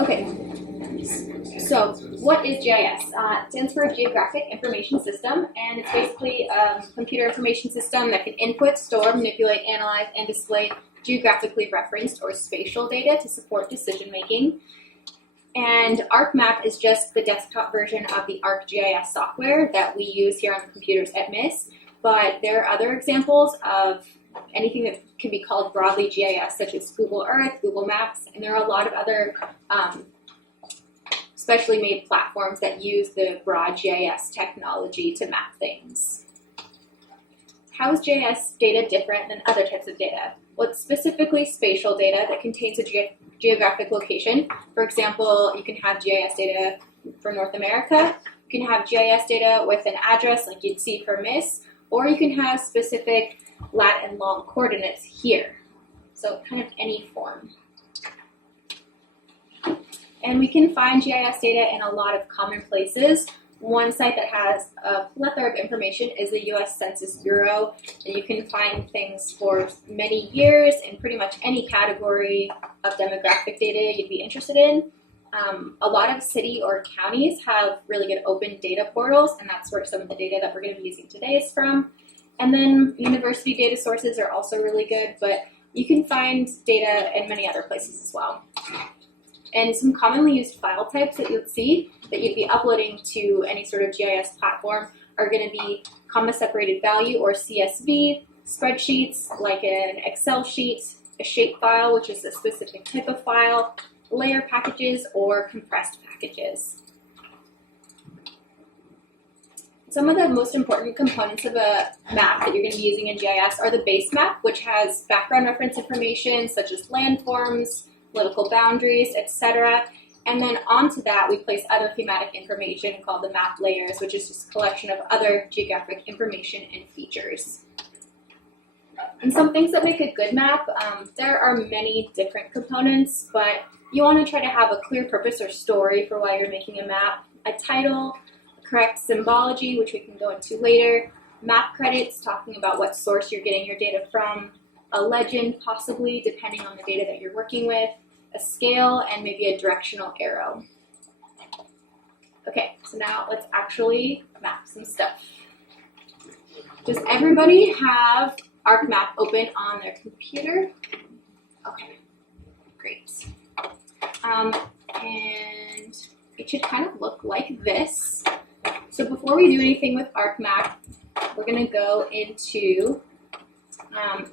Okay, so what is GIS? It stands for Geographic Information System, and it's basically a computer information system that can input, store, manipulate, analyze, and display geographically referenced or spatial data to support decision making. And ArcMap is just the desktop version of the ArcGIS software that we use here on the computers at MIS, but there are other examples of anything that can be called broadly GIS, such as Google Earth, Google Maps, and there are a lot of other specially made platforms that use the broad GIS technology to map things. How is GIS data different than other types of data? Well, it's specifically spatial data that contains a geographic location. For example, you can have GIS data for North America, you can have GIS data with an address like you'd see for MIS, or you can have specific lat and long coordinates here. So kind of any form. And we can find GIS data in a lot of common places. One site that has a plethora of information is the US Census Bureau, and you can find things for many years in pretty much any category of demographic data you'd be interested in. A lot of city or counties have really good open data portals, and that's where some of the data that we're going to be using today is from. And then university data sources are also really good, but you can find data in many other places as well. And some commonly used file types that you'll see that you'd be uploading to any sort of GIS platform are going to be comma-separated value, or CSV, spreadsheets like an Excel sheet, a shapefile, which is a specific type of file, layer packages, or compressed packages. Some of the most important components of a map that you're going to be using in GIS are the base map, which has background reference information such as landforms, political boundaries, etc. And then onto that, we place other thematic information called the map layers, which is just a collection of other geographic information and features. And some things that make a good map, there are many different components, but you want to try to have a clear purpose or story for why you're making a map, a title, correct symbology, which we can go into later, map credits, talking about what source you're getting your data from, a legend possibly, depending on the data that you're working with, a scale, and maybe a directional arrow. Okay, so now let's actually map some stuff. Does everybody have ArcMap open on their computer? Okay, great. And it should kind of look like this. So before we do anything with ArcMap, we're going to go into,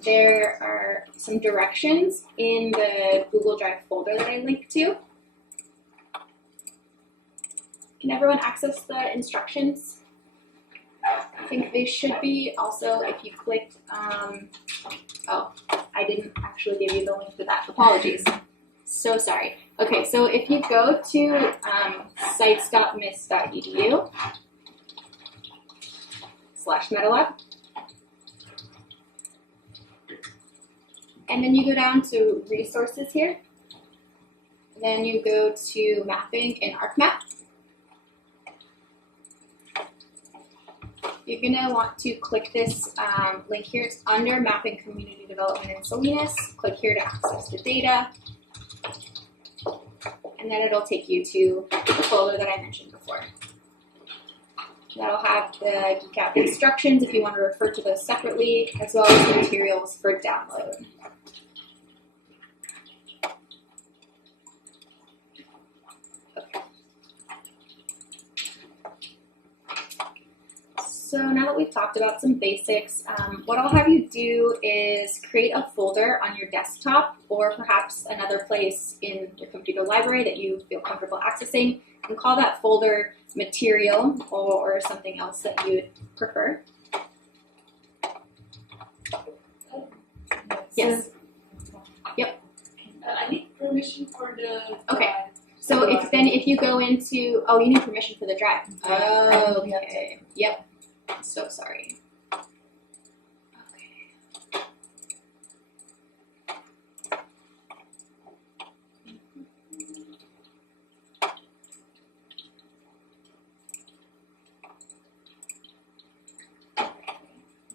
there are some directions in the Google Drive folder that I linked to. Can everyone access the instructions? I think they should be also, if you clicked, oh, I didn't actually give you the link to that. Apologies. So sorry. Okay, so if you go to sites.mis.edu/META Lab, and then you go down to resources here, and then you go to mapping in ArcMap. You're going to want to click this link here. It's under Mapping Community Development in Salinas. Click here to access the data. And then it'll take you to the folder that I mentioned before. That'll have the Geek Out instructions if you want to refer to those separately, as well as the materials for download. So now that we've talked about some basics, what I'll have you do is create a folder on your desktop or perhaps another place in your computer library that you feel comfortable accessing, and call that folder material or something else that you would prefer. Yes. Yep. I need permission for the Okay. So if you go into, oh, you need permission for the drive. Oh, okay. Yep. So sorry. Okay.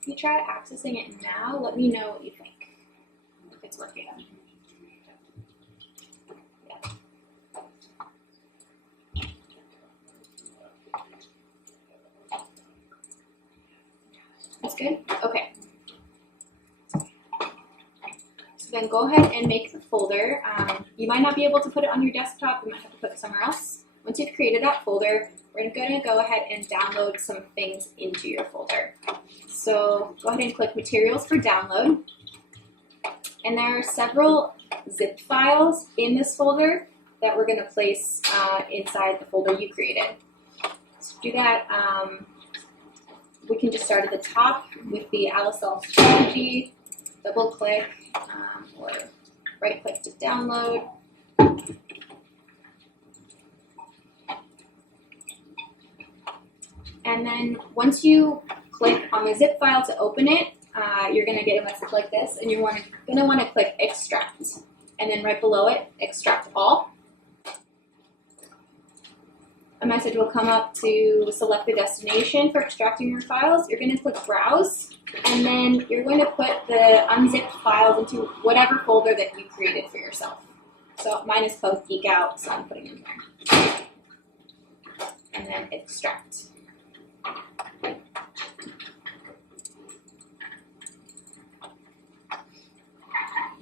If you try accessing it now, let me know what you think. If it's working. Yeah. Okay. So then go ahead and make the folder. You might not be able to put it on your desktop. You might have to put it somewhere else. Once you've created that folder, we're going to go ahead and download some things into your folder. So go ahead and click Materials for Download. And there are several zip files in this folder that we're going to place inside the folder you created. So to do that, we can just start at the top with the LSL strategy, double click, or right click to download. And then once you click on the zip file to open it, you're going to get a message like this, and you're going to want to click Extract. And then right below it, Extract All. A message will come up to select the destination for extracting your files. You're going to click Browse, and then you're going to put the unzipped files into whatever folder that you created for yourself. So mine is called Geek Out, so I'm putting it in there. And then Extract.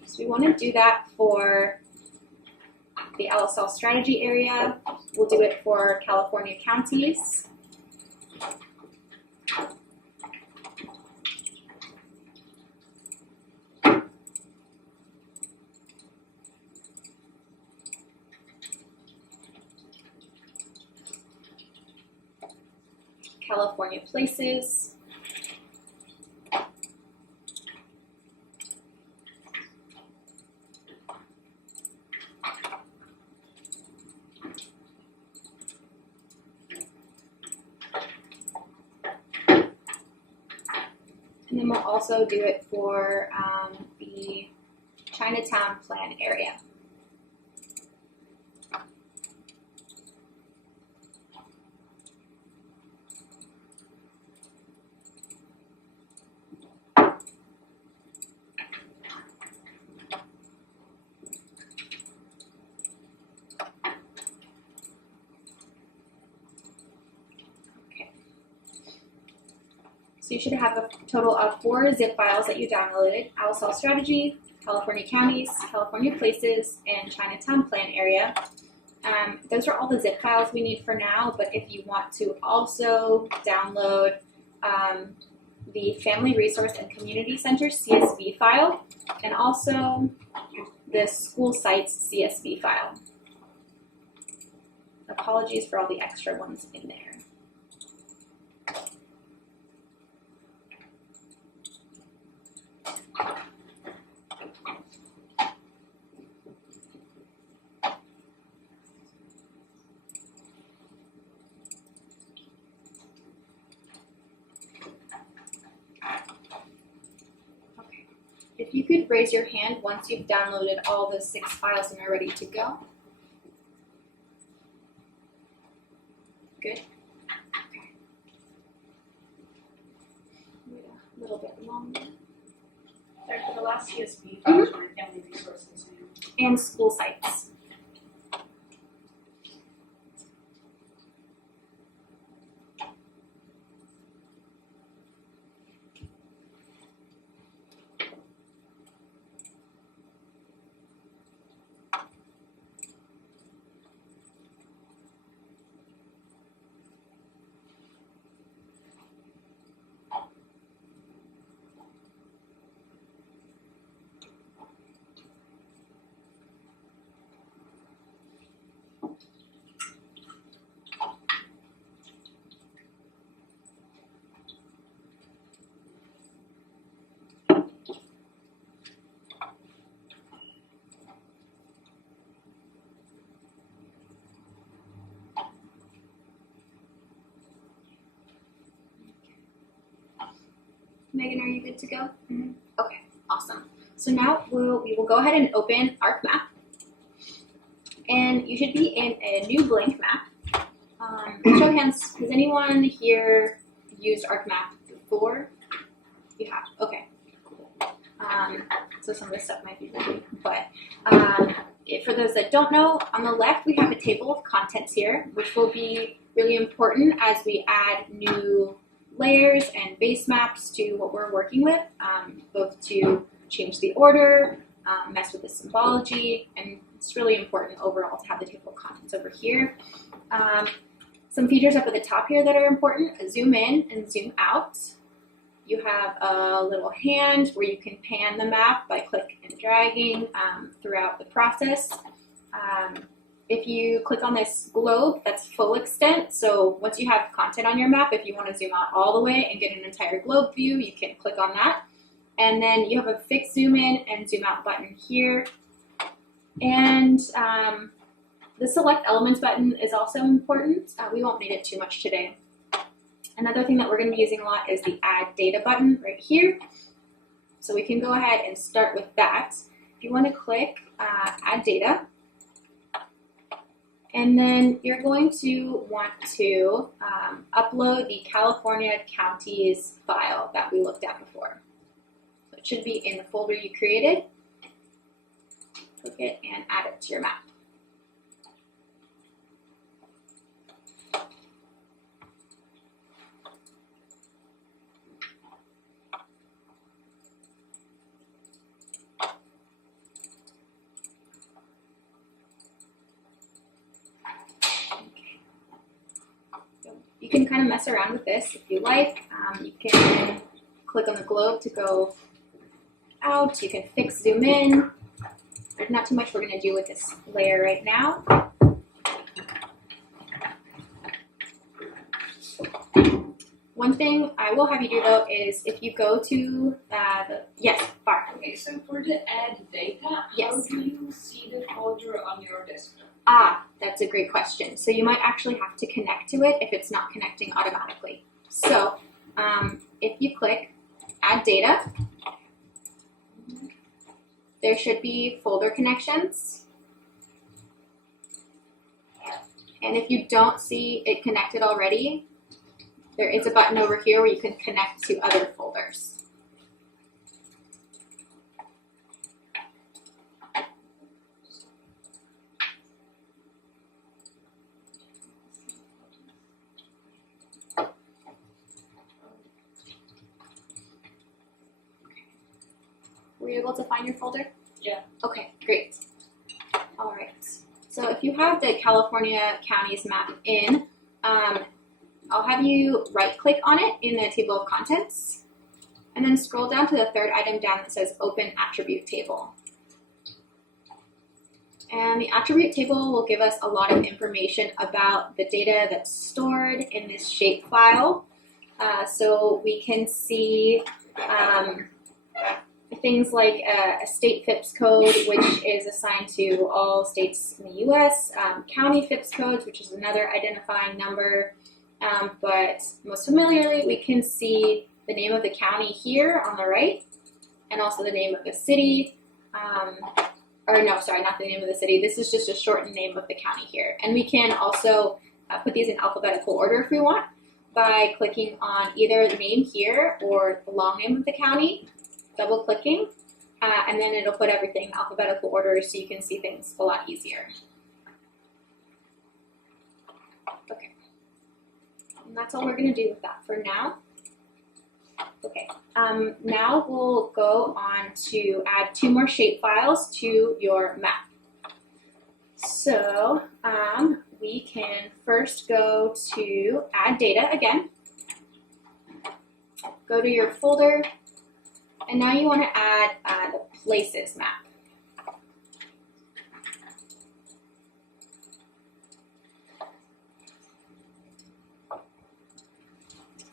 So we want to do that for the LSL strategy area. We'll do it for California counties. California places. And then we'll also do it for the Chinatown plan area. So you should have a total of 4 zip files that you downloaded: LSL strategy, California counties, California places, and Chinatown plan area. Those are all the zip files we need for now, but if you want to also download the Family Resource and Community Center CSV file, and also the school sites CSV file. Apologies for all the extra ones in there. If you could raise your hand once you've downloaded all the 6 files and are ready to go. Good. Okay. Wait a little bit longer. Sorry, for the last CSV files were family resources. And school sites. Megan, are you good to go? Mm-hmm. Okay, awesome. So now we will go ahead and open ArcMap. And you should be in a new blank map. Show of hands, has anyone here used ArcMap before? You have, okay. So some of this stuff might be new, but for those that don't know, on the left we have a table of contents here, which will be really important as we add new layers and base maps to what we're working with, both to change the order, mess with the symbology, and it's really important overall to have the table of contents over here. Some features up at the top here that are important: zoom in and zoom out. You have a little hand where you can pan the map by click and dragging throughout the process. If you click on this globe, that's full extent. So once you have content on your map, if you want to zoom out all the way and get an entire globe view, you can click on that. And then you have a fixed zoom in and zoom out button here. And the select elements button is also important. We won't need it too much today. Another thing that we're going to be using a lot is the add data button right here. So we can go ahead and start with that. If you want to click add data, and then you're going to want to upload the California counties file that we looked at before. So it should be in the folder you created. Click it and add it to your map. You can kind of mess around with this if you like. You can click on the globe to go out. You can fix zoom in. There's not too much we're going to do with this layer right now. One thing I will have you do though is if you go to yes, Bar. Okay, so for the add data, Yes. how do you see the folder on your desktop? That's a great question. So you might actually have to connect to it if it's not connecting automatically. So if you click add data, there should be folder connections. And if you don't see it connected already, there is a button over here where you can connect to other folders. Were you able to find your folder? Yeah. Okay, great. All right. So if you have the California counties map in, I'll have you right-click on it in the table of contents, and then scroll down to the third item down that says Open Attribute Table. And the attribute table will give us a lot of information about the data that's stored in this shape file. So we can see things like a state FIPS code, which is assigned to all states in the U.S., county FIPS codes, which is another identifying number. But most familiarly, we can see the name of the county here on the right, and also the name of the city. Or no, sorry, not the name of the city. This is just a shortened name of the county here. And we can also put these in alphabetical order if we want by clicking on either the name here or the long name of the county, double clicking, and then it'll put everything in alphabetical order so you can see things a lot easier. Okay. And that's all we're going to do with that for now. Okay, now we'll go on to add 2 more shape files to your map. So we can first go to add data again, go to your folder, and now you want to add the places map.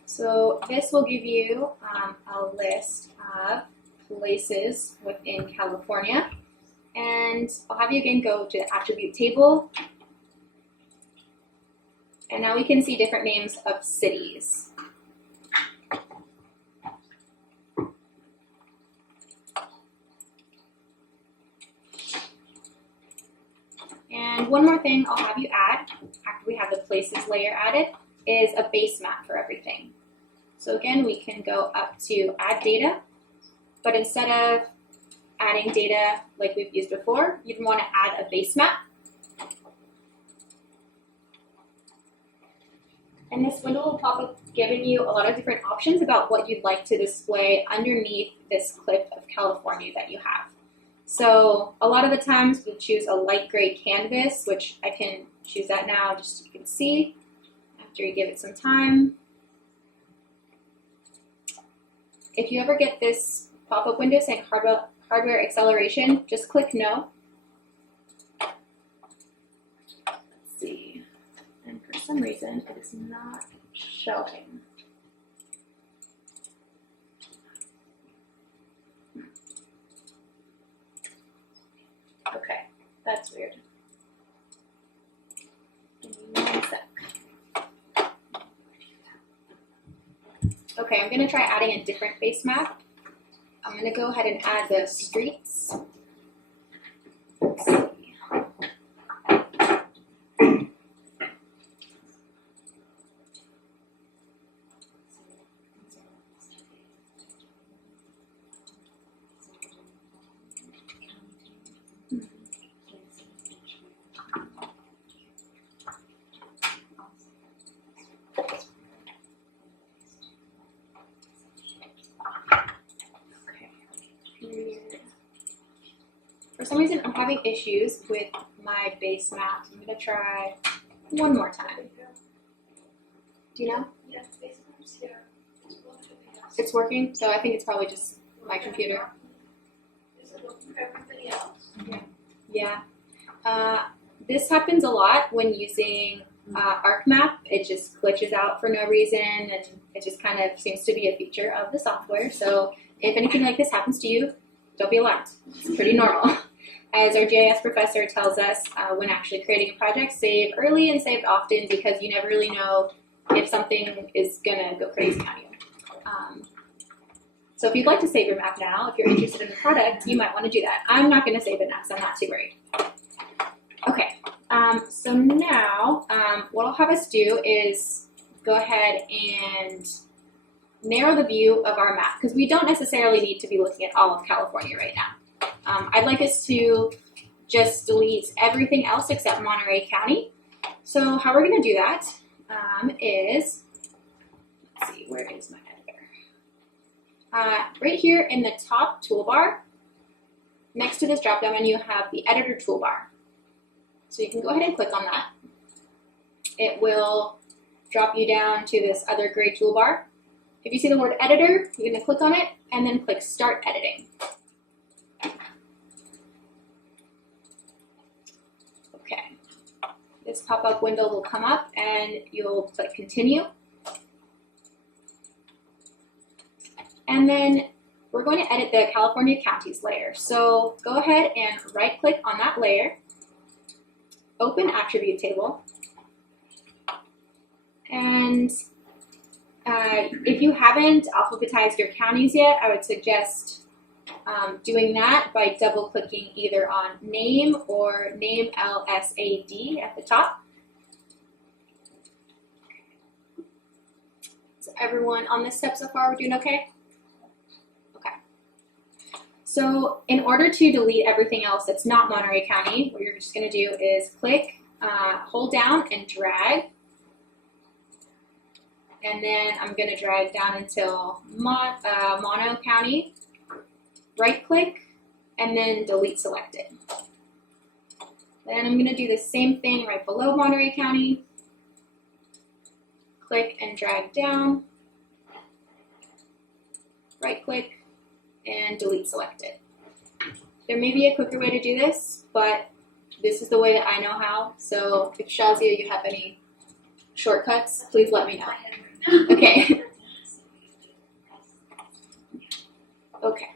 So this will give you a list of places within California. And I'll have you again go to the attribute table. And now we can see different names of cities. And one more thing I'll have you add, after we have the places layer added, is a base map for everything. So again, we can go up to add data, but instead of adding data like we've used before, you'd want to add a base map. And this window will pop up given you a lot of different options about what you'd like to display underneath this clip of California that you have. So a lot of the times we'll choose a light gray canvas, which I can choose that now just so you can see after you give it some time. If you ever get this pop-up window saying hardware acceleration, just click no. Let's see. And for some reason, it is not showing. Okay, that's weird. Give me 1 sec. Okay, I'm going to try adding a different base map. I'm going to go ahead and add the streets. Let's see. For some reason, I'm having issues with my base map. I'm going to try one more time. Do you know? Yes, base maps here. It's working, so I think it's probably just my computer. Is it working for everybody else? Yeah. This happens a lot when using ArcMap. It just glitches out for no reason, and it just kind of seems to be a feature of the software. So if anything like this happens to you, don't be alarmed. It's pretty normal. As our GIS professor tells us, when actually creating a project, save early and save often, because you never really know if something is going to go crazy on you. So if you'd like to save your map now, if you're interested in the product, you might want to do that. I'm not going to save it now, so I'm not too worried. Okay, so now what I'll have us do is go ahead and narrow the view of our map, because we don't necessarily need to be looking at all of California right now. I'd like us to just delete everything else except Monterey County. So how we're going to do that is, let's see, where is my editor? Right here in the top toolbar, next to this drop-down menu, you have the editor toolbar. So you can go ahead and click on that. It will drop you down to this other gray toolbar. If you see the word editor, you're going to click on it and then click start editing. Okay, this pop-up window will come up and you'll click continue. And then we're going to edit the California counties layer. So go ahead and right click on that layer, open attribute table, and if you haven't alphabetized your counties yet, I would suggest doing that by double clicking either on name or name LSAD at the top. So everyone on this step so far, we're doing okay? Okay. So in order to delete everything else that's not Monterey County, what you're just going to do is click, hold down and drag. And then I'm going to drag down until Mono County, right click, and then delete selected. Then I'm going to do the same thing right below Monterey County, click and drag down, right click, and delete selected. There may be a quicker way to do this, but this is the way that I know how. So if Shazia, you have any shortcuts, please let me know. Okay. Okay.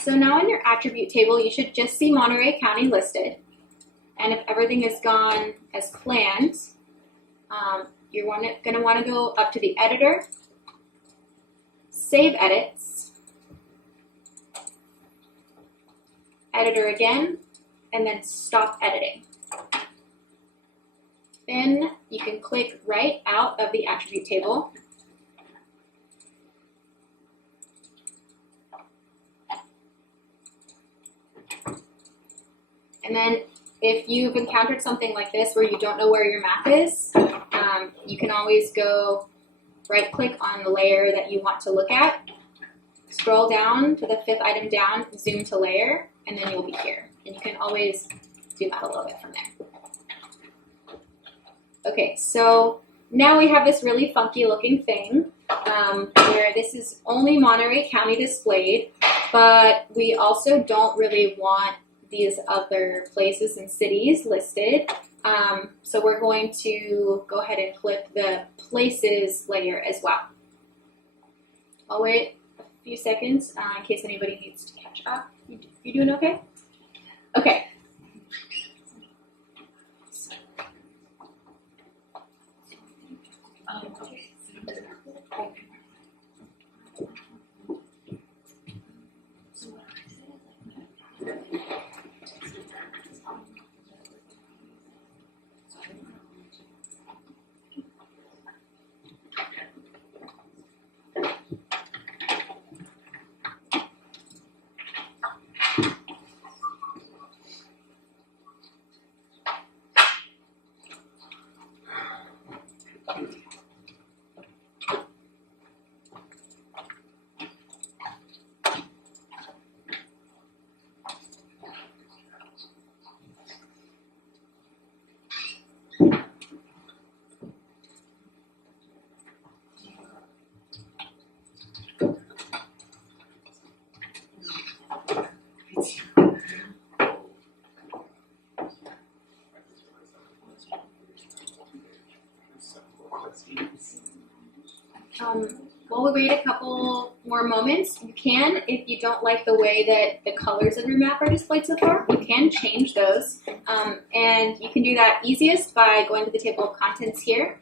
So now in your attribute table, you should just see Monterey County listed. And if everything has gone as planned, you're going to want to go up to the editor, save edits, editor again, and then stop editing. Then you can click right out of the attribute table. And then if you've encountered something like this where you don't know where your map is, you can always go right click on the layer that you want to look at, scroll down to the 5th item down, zoom to layer, and then you'll be here. And you can always zoom out a little bit from there. Okay, so now we have this really funky looking thing where this is only Monterey County displayed, but we also don't really want these other places and cities listed. So we're going to go ahead and flip the places layer as well. I'll wait a few seconds in case anybody needs to catch up. You doing okay? Okay. While we wait a couple more moments, you can, if you don't like the way that the colors of your map are displayed so far, you can change those. And you can do that easiest by going to the table of contents here,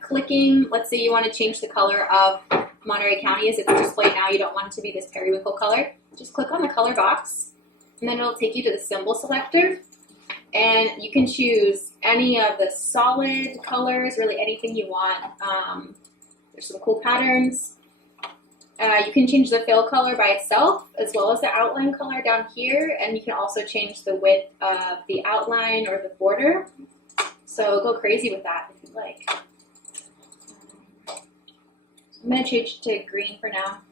clicking, let's say you want to change the color of Monterey County as it's displayed now, you don't want it to be this periwinkle color. Just click on the color box, and then it'll take you to the symbol selector. And you can choose any of the solid colors, really anything you want. There's some cool patterns. You can change the fill color by itself as well as the outline color down here, and you can also change the width of the outline or the border. So go crazy with that if you'd like. I'm going to change to green for now.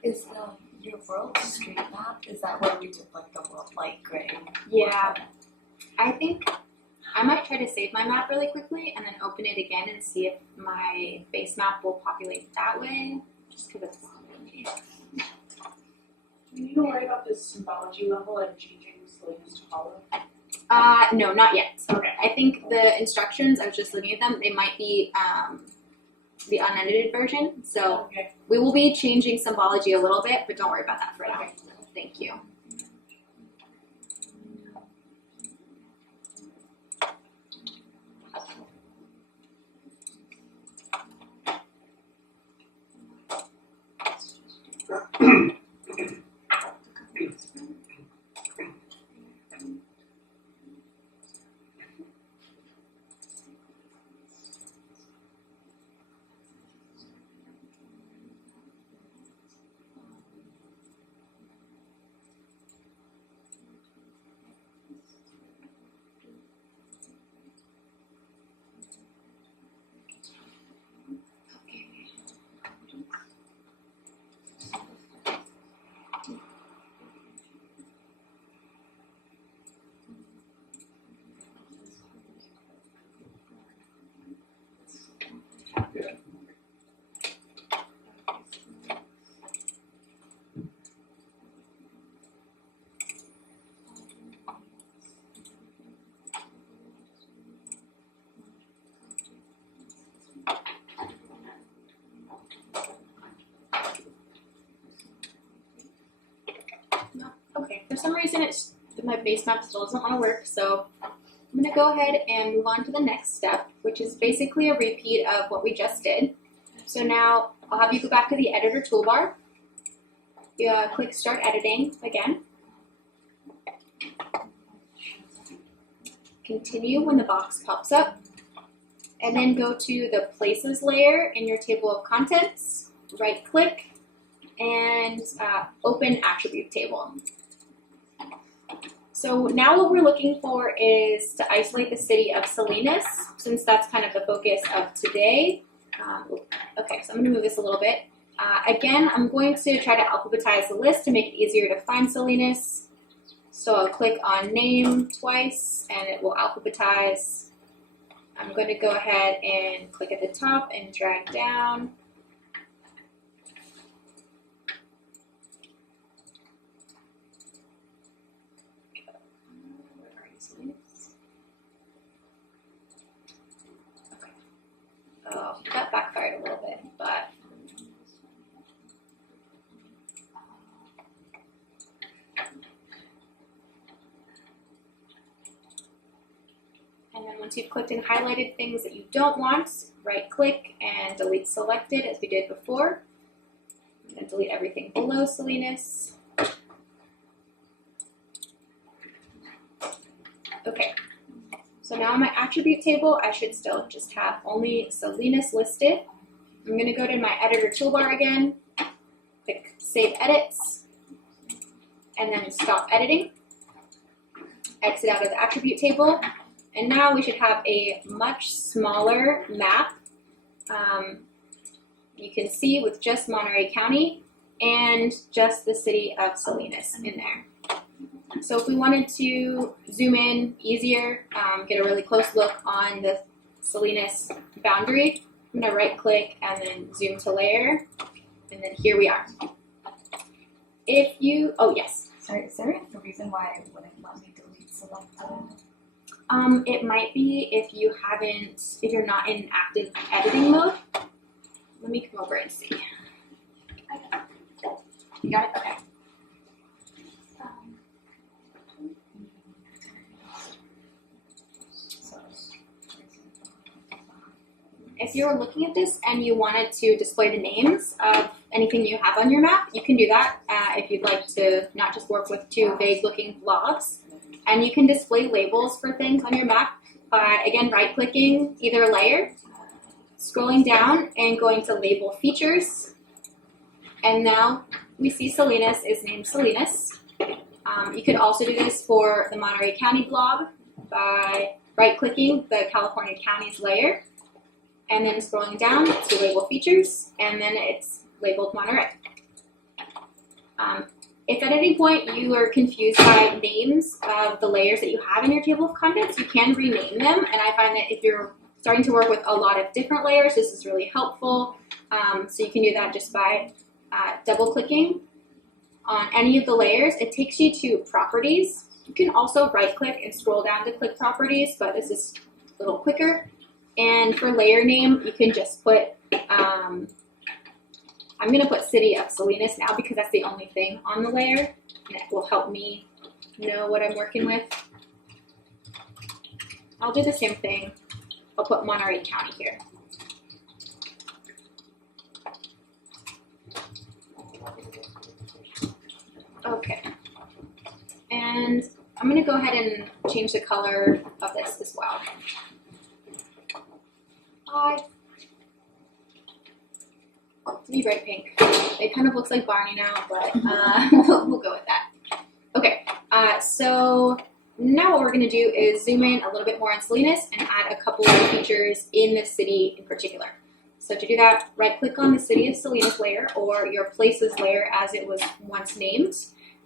Is your world street map, is that where we did like the light gray? Yeah, I think I might try to save my map really quickly and then open it again and see if my base map will populate that way, just because it's Do you need to worry about this symbology level and changing Salinas to follow? no, not yet. Okay. I think the instructions, I was just looking at them, they might be the unedited version, so Okay. we will be changing symbology a little bit, but don't worry about that for now. Thank you. Okay, for some reason my base map still doesn't want to work, so I'm going to go ahead and move on to the next step, which is basically a repeat of what we just did. So now I'll have you go back to the editor toolbar. You click Start Editing again. Continue when the box pops up. And then go to the Places layer in your table of contents. Right click and open Attribute Table. So now what we're looking for is to isolate the city of Salinas, since that's kind of the focus of today. Okay, so I'm going to move this a little bit. Again, I'm going to try to alphabetize the list to make it easier to find Salinas. So I'll click on Name twice, and it will alphabetize. I'm going to go ahead and click at the top and drag down. Oh, that backfired a little bit, but and then once you've clicked and highlighted things that you don't want, right click and delete selected as we did before. I'm going to delete everything below Salinas. Okay. So now in my attribute table, I should still just have only Salinas listed. I'm going to go to my editor toolbar again, click Save Edits, and then stop editing. Exit out of the attribute table, and now we should have a much smaller map. You can see with just Monterey County and just the city of Salinas in there. So if we wanted to zoom in easier, get a really close look on the Salinas boundary, I'm going to right click and then zoom to layer, and then here we are. If you, oh yes. Sorry, is there a reason why it wouldn't let me delete selected? It might be if you're not in active editing mode. Let me come over and see. You got it? Okay. If you're looking at this and you wanted to display the names of anything you have on your map, you can do that if you'd like to not just work with two vague-looking blobs. And you can display labels for things on your map by, again, right-clicking either layer, scrolling down, and going to Label Features. And now we see Salinas is named Salinas. You could also do this for the Monterey County blob by right-clicking the California Counties layer, and then scrolling down to Label Features, and then it's labeled Monterey. If at any point you are confused by names of the layers that you have in your table of contents, you can rename them, and I find that if you're starting to work with a lot of different layers, this is really helpful. So you can do that just by double-clicking on any of the layers. It takes you to Properties. You can also right-click and scroll down to click Properties, but this is a little quicker. And for layer name, you can just put, I'm going to put City of Salinas now because that's the only thing on the layer, and it will help me know what I'm working with. I'll do the same thing. I'll put Monterey County here. Okay. And I'm going to go ahead and change the color of this as well. To be bright pink. It kind of looks like Barney now, but we'll go with that. Okay, so now what we're going to do is zoom in a little bit more on Salinas and add a couple of features in the city in particular. So to do that, right-click on the City of Salinas layer, or your Places layer as it was once named,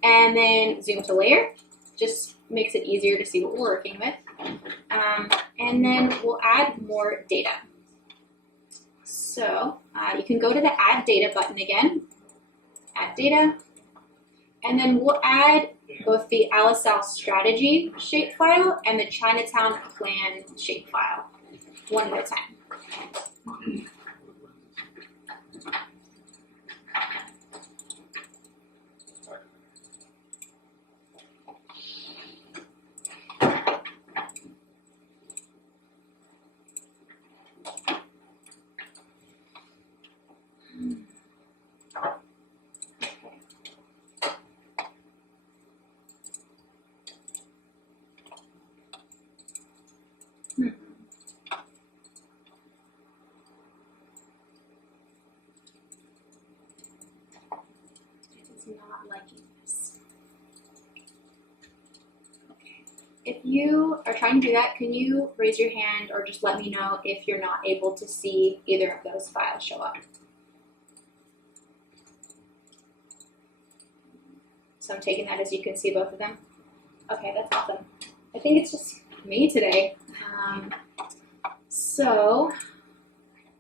and then zoom to Layer. Just makes it easier to see what we're working with. And then we'll add more data. So you can go to the Add Data button again, Add Data, and then we'll add both the LSL Strategy shapefile and the Chinatown Plan shapefile, one at a time. you are trying to do that, can you raise your hand or just let me know if you're not able to see either of those files show up? So I'm taking that as you can see both of them. Okay, that's awesome. I think it's just me today. So,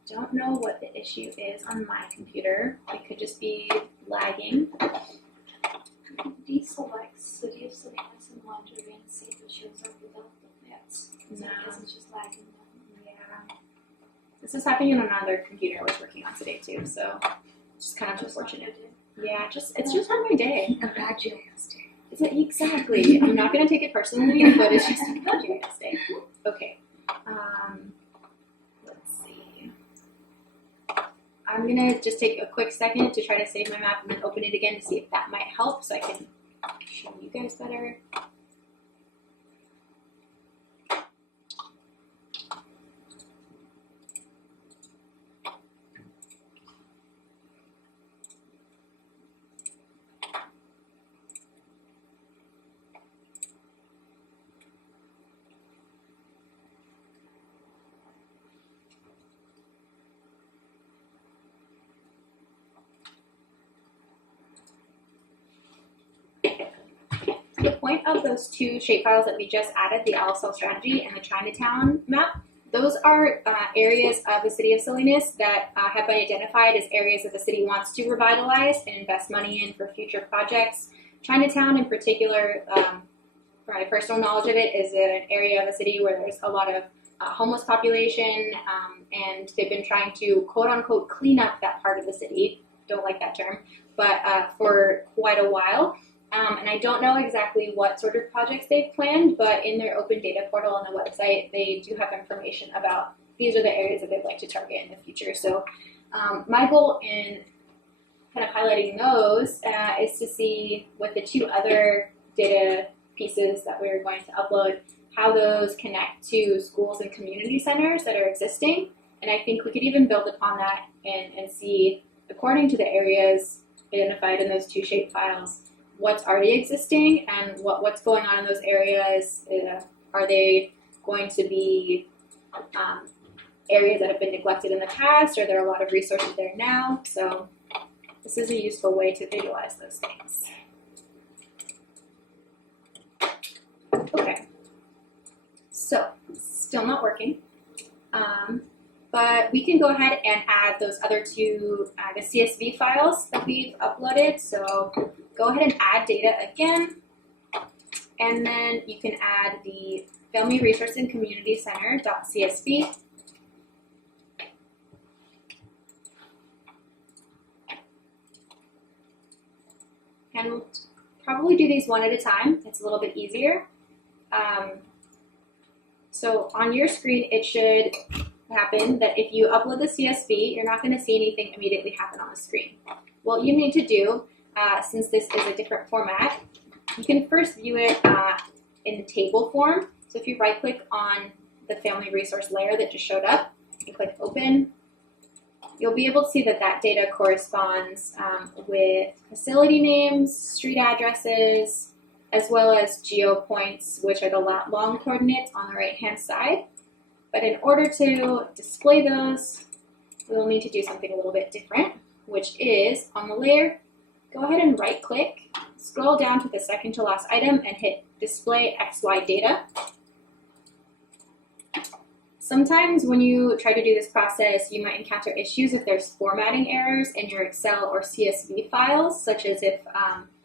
don't know what the issue is on my computer. It could just be lagging. Deselect City of Salinas and Monterey and see if it shows up without the nets. No. I guess it's just lagging. Yeah. This is happening on another computer I was working on today too, so it's just kind of unfortunate. Yeah, it's just on my day. A bad GIS day. Is it exactly? I'm not gonna take it personally, but it's just a bad GIS day. Okay. Let's see. I'm gonna just take a quick second to try to save my map and then open it again to see if that might help so I can show you guys better. The point of those two shapefiles that we just added, the LSL strategy and the Chinatown map, those are areas of the city of Salinas that have been identified as areas that the city wants to revitalize and invest money in for future projects. Chinatown in particular, from my personal knowledge of it, is an area of the city where there's a lot of homeless population, and they've been trying to quote-unquote clean up that part of the city. Don't like that term, but for quite a while. And I don't know exactly what sort of projects they've planned, but in their open data portal on the website, they do have information about these are the areas that they'd like to target in the future. So my goal in kind of highlighting those is to see with the two other data pieces that we're going to upload, how those connect to schools and community centers that are existing. And I think we could even build upon that and see, according to the areas identified in those two shapefiles, what's already existing and what's going on in those areas. Are they going to be areas that have been neglected in the past? Are there a lot of resources there now? So this is a useful way to visualize those things. Okay, so still not working, but we can go ahead and add those other two, the CSV files that we've uploaded. So go ahead and add data again, and then you can add the Family Resource and Community Center.csv. And we'll probably do these one at a time. It's a little bit easier. So on your screen, it should happen that if you upload the CSV, you're not going to see anything immediately happen on the screen. What you need to do, since this is a different format, you can first view it in the table form. So if you right-click on the family resource layer that just showed up and click Open, you'll be able to see that that data corresponds with facility names, street addresses, as well as geo points, which are the lat long coordinates on the right-hand side. But in order to display those, we'll need to do something a little bit different, which is on the layer, go ahead and right-click, scroll down to the second to last item and hit Display XY Data. Sometimes when you try to do this process, you might encounter issues if there's formatting errors in your Excel or CSV files, such as if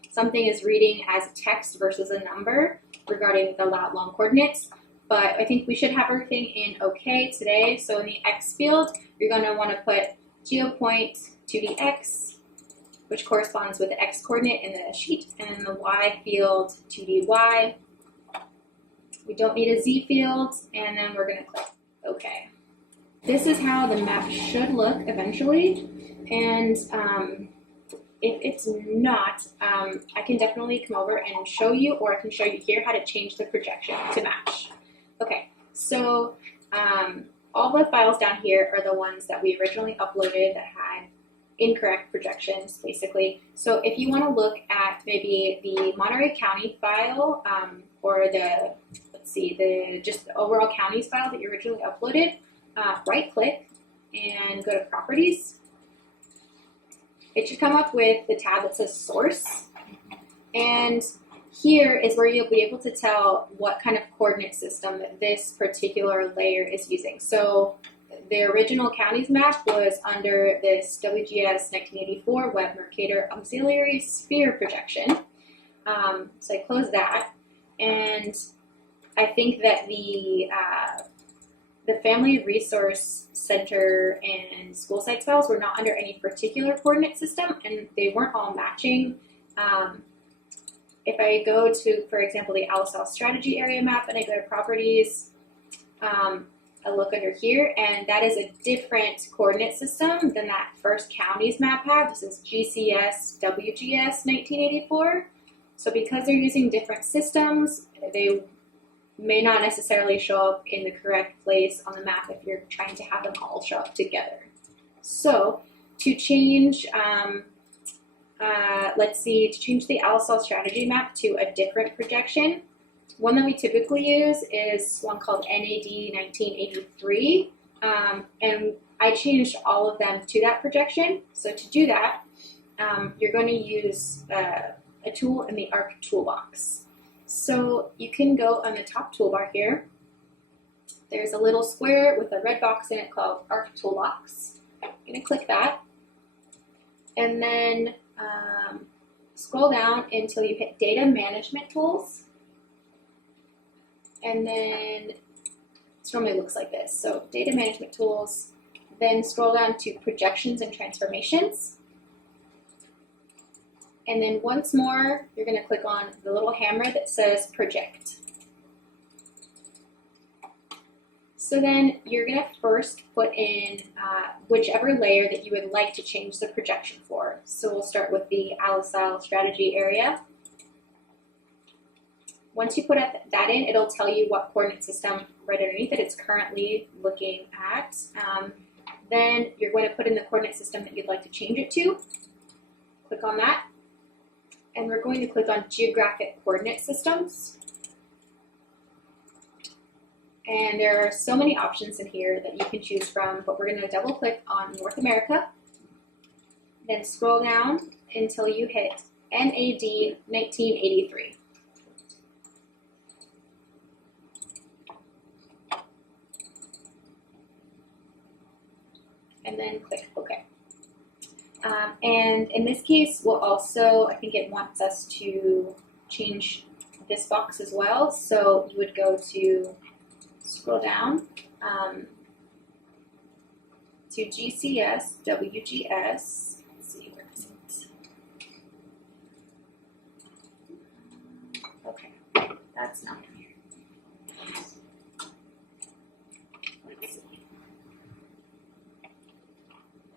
something is reading as text versus a number regarding the lat long coordinates. But I think we should have everything in OK today. So in the X field, you're going to want to put geopoint 2dx, which corresponds with the X coordinate in the sheet, and in the Y field 2dy. We don't need a Z field, and then we're going to click OK. This is how the map should look eventually, and if it's not, I can definitely come over and show you, or I can show you here how to change the projection to match. Okay, so all the files down here are the ones that we originally uploaded that had incorrect projections, basically. So if you want to look at maybe the Monterey County file, or the, let's let's see, the overall counties file that you originally uploaded, right click and go to properties. It should come up with the tab that says source, and here is where you'll be able to tell what kind of coordinate system that this particular layer is using. So the original counties map was under this WGS 1984 Web Mercator Auxiliary Sphere projection. So I close that, and I think that the Family Resource Center and school sites files were not under any particular coordinate system, and they weren't all matching. If I go to, for example, the ALSAL strategy area map and I go to properties, I look under here, and that is a different coordinate system than that first counties map had. This is GCS WGS 1984. So because they're using different systems, they may not necessarily show up in the correct place on the map if you're trying to have them all show up together. So to change, to change the ALSAL strategy map to a different projection, one that we typically use is one called NAD 1983, and I changed all of them to that projection. So to do that, you're going to use a tool in the Arc toolbox. So you can go on the top toolbar here. There's a little square with a red box in it called Arc Toolbox. I'm going to click that, and then scroll down until you hit Data Management Tools. And then it normally looks like this. So Data Management Tools, then scroll down to Projections and Transformations. And then once more, you're going to click on the little hammer that says Project. So then you're going to first put in whichever layer that you would like to change the projection for. So we'll start with the ALSAL strategy area. Once you put that in, it'll tell you what coordinate system right underneath it it's currently looking at. Then you're going to put in the coordinate system that you'd like to change it to. Click on that. And we're going to click on Geographic Coordinate Systems. And there are so many options in here that you can choose from, but we're going to double click on North America. Then scroll down until you hit NAD 1983. And then click OK. And in this case, we'll also, I think it wants us to change this box as well. So you would go to, scroll down to GCS, WGS. Let's see, where is it? Okay, that's not here. Let's see.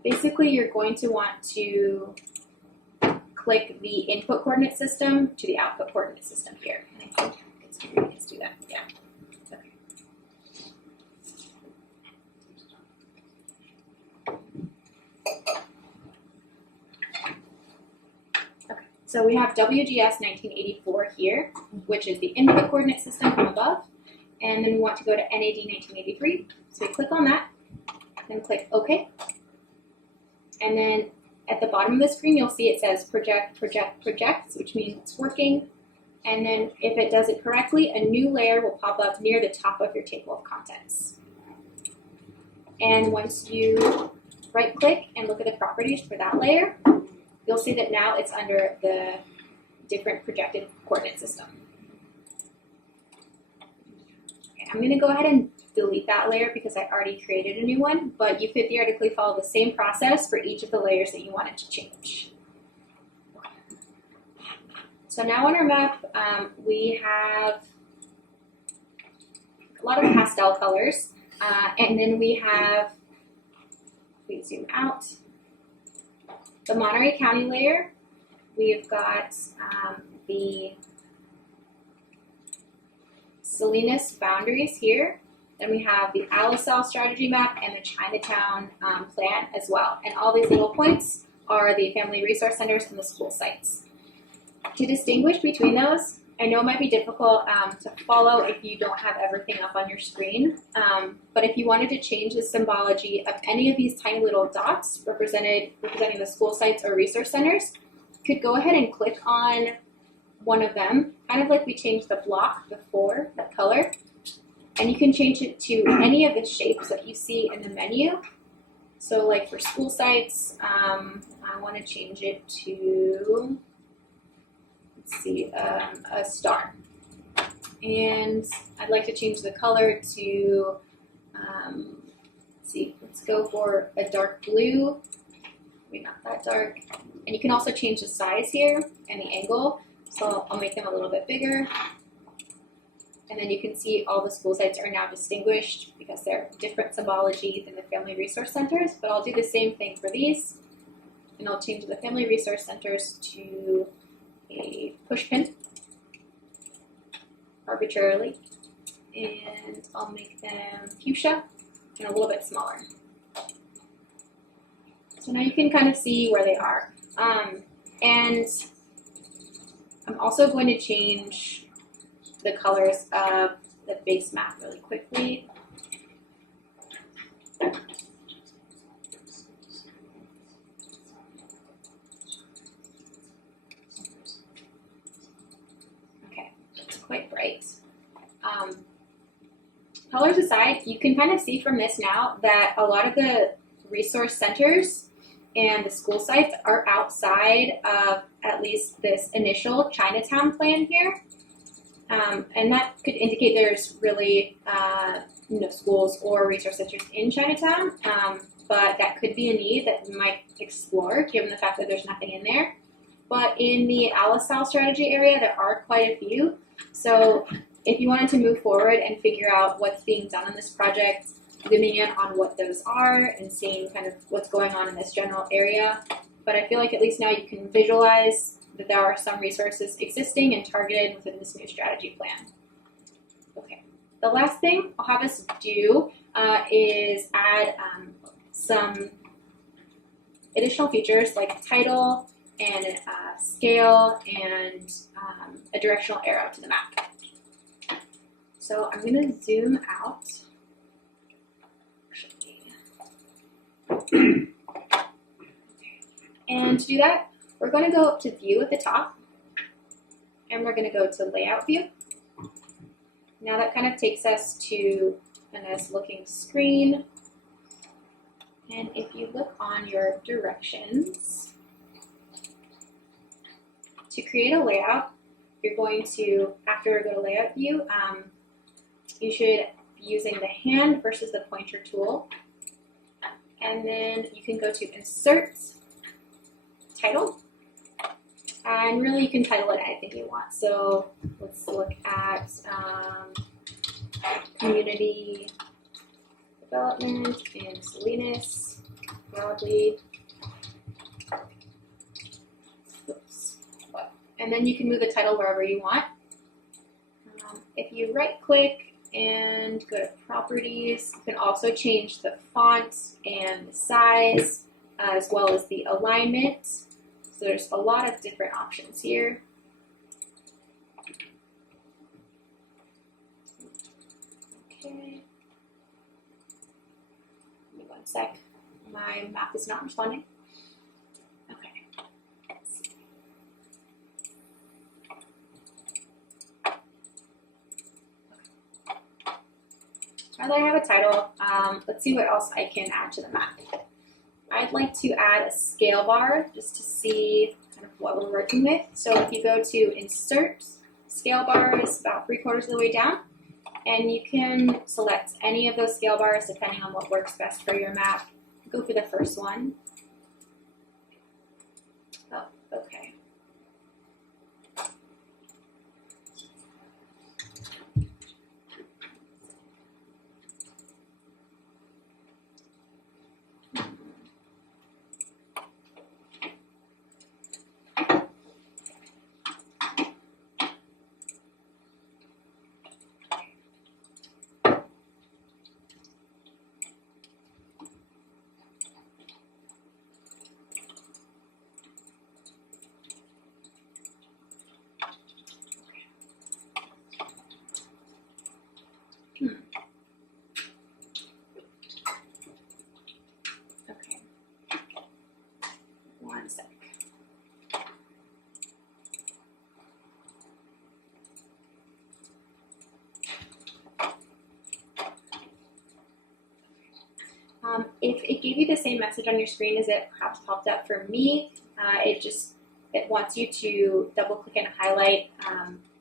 Basically, you're going to want to click the input coordinate system to the output coordinate system here. And I think let's do that. Yeah. Okay. Okay. So we have WGS 1984 here, which is the input coordinate system from above, and then we want to go to NAD 1983. So we click on that, then click OK. And then at the bottom of the screen, you'll see it says project, project, projects, which means it's working. And then if it does it correctly, a new layer will pop up near the top of your table of contents. And once you right click and look at the properties for that layer, you'll see that now it's under the different projected coordinate system. Okay, I'm going to go ahead and delete that layer because I already created a new one, but you could theoretically follow the same process for each of the layers that you wanted to change. So now on our map, we have a lot of pastel colors, and then we have, we zoom out, the Monterey County layer. We've got the Salinas boundaries here. Then we have the ALSAL strategy map and the Chinatown plan as well. And all these little points are the family resource centers and the school sites. To distinguish between those, I know it might be difficult to follow if you don't have everything up on your screen, but if you wanted to change the symbology of any of these tiny little dots representing the school sites or resource centers, you could go ahead and click on one of them, kind of like we changed the block before, that color, and you can change it to any of the shapes that you see in the menu. So like for school sites, I want to change it to, let's see, a star. And I'd like to change the color to, let's see, let's go for a dark blue, maybe not that dark. And you can also change the size here and the angle. So I'll make them a little bit bigger. And then you can see all the school sites are now distinguished because they're different symbology than the family resource centers, but I'll do the same thing for these. And I'll change the family resource centers to a push pin arbitrarily. And I'll make them fuchsia and a little bit smaller. So now you can kind of see where they are. And I'm also going to change the colors of the base map really quickly. Okay, it's quite bright. Colors aside, you can kind of see from this now that a lot of the resource centers and the school sites are outside of at least this initial Chinatown plan here. And that could indicate there's really no schools or resource centers in Chinatown, but that could be a need that we might explore given the fact that there's nothing in there. But in the Alice-Sal strategy area, there are quite a few. So if you wanted to move forward and figure out what's being done on this project, zooming in on what those are and seeing kind of what's going on in this general area. But I feel like at least now you can visualize that there are some resources existing and targeted within this new strategy plan. Okay, the last thing I'll have us do is add some additional features like title and scale and a directional arrow to the map. So I'm going to zoom out. And to do that, we're going to go up to View at the top, and we're going to go to Layout View. Now that kind of takes us to a nice looking screen. And if you look on your directions, to create a layout, you're going to, after we go to Layout View, you should be using the hand versus the pointer tool. And then you can go to Insert, Title. And really you can title it anything you want. So let's look at Community Development in Salinas, broadly. Oops. And then you can move the title wherever you want. If you right click and go to Properties, you can also change the font and the size as well as the alignment. So there's a lot of different options here. Okay. Give me one sec. My map is not responding. Okay. Let's see. Now that I have a title, let's see what else I can add to the map. I'd like to add a scale bar just to see kind of what we're working with. So if you go to Insert, scale bar is about 3/4 of the way down. And you can select any of those scale bars depending on what works best for your map. Go for the first one. Oh, okay. If it gave you the same message on your screen as it perhaps popped up for me, it wants you to double click and highlight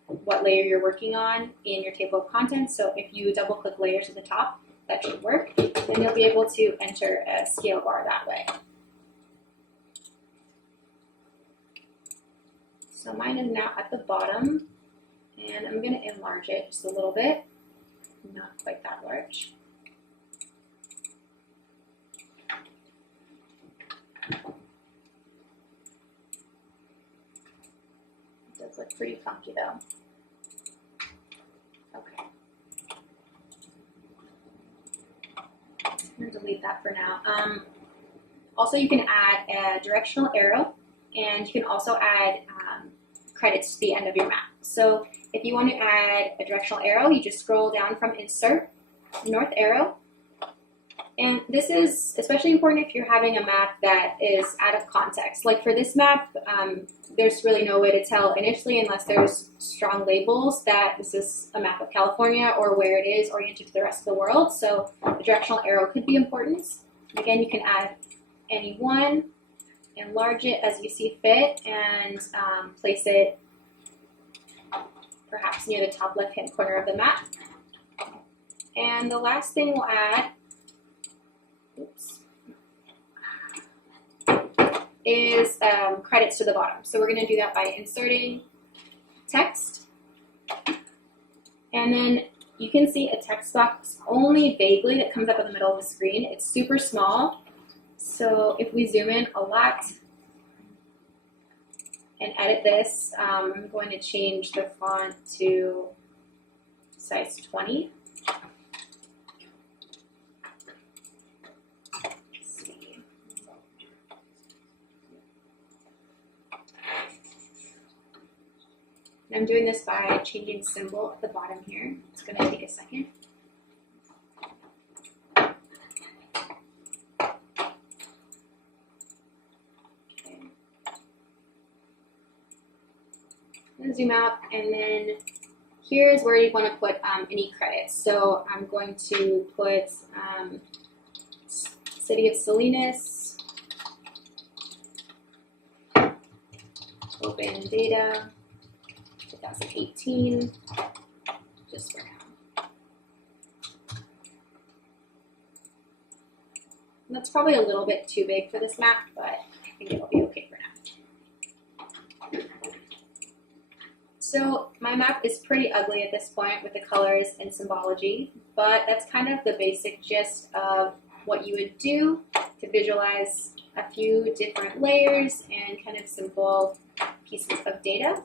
what layer you're working on in your table of contents. So if you double click layers at the top, that should work. Then you'll be able to enter a scale bar that way. So mine is now at the bottom, and I'm going to enlarge it just a little bit, not quite that large. It does look pretty funky though. Okay. I'm going to delete that for now. Also, you can add a directional arrow, and you can also add credits to the end of your map. So if you want to add a directional arrow, you just scroll down from Insert, North Arrow. And this is especially important if you're having a map that is out of context. Like for this map, there's really no way to tell initially unless there's strong labels that this is a map of California or where it is oriented to the rest of the world. So the directional arrow could be important. Again, you can add any one, enlarge it as you see fit, and place it perhaps near the top left-hand corner of the map. And the last thing we'll add is credits to the bottom. So we're going to do that by inserting text. And then you can see a text box only vaguely that comes up in the middle of the screen. It's super small. So if we zoom in a lot and edit this, I'm going to change the font to size 20. And I'm doing this by changing symbol at the bottom here. It's going to take a second. Okay. I'm going to zoom out, and then here's where you want to put any credits. So I'm going to put City of Salinas, open data, 2018, just for now. And that's probably a little bit too big for this map, but I think it'll be okay for now. So my map is pretty ugly at this point with the colors and symbology, but that's kind of the basic gist of what you would do to visualize a few different layers and kind of simple pieces of data.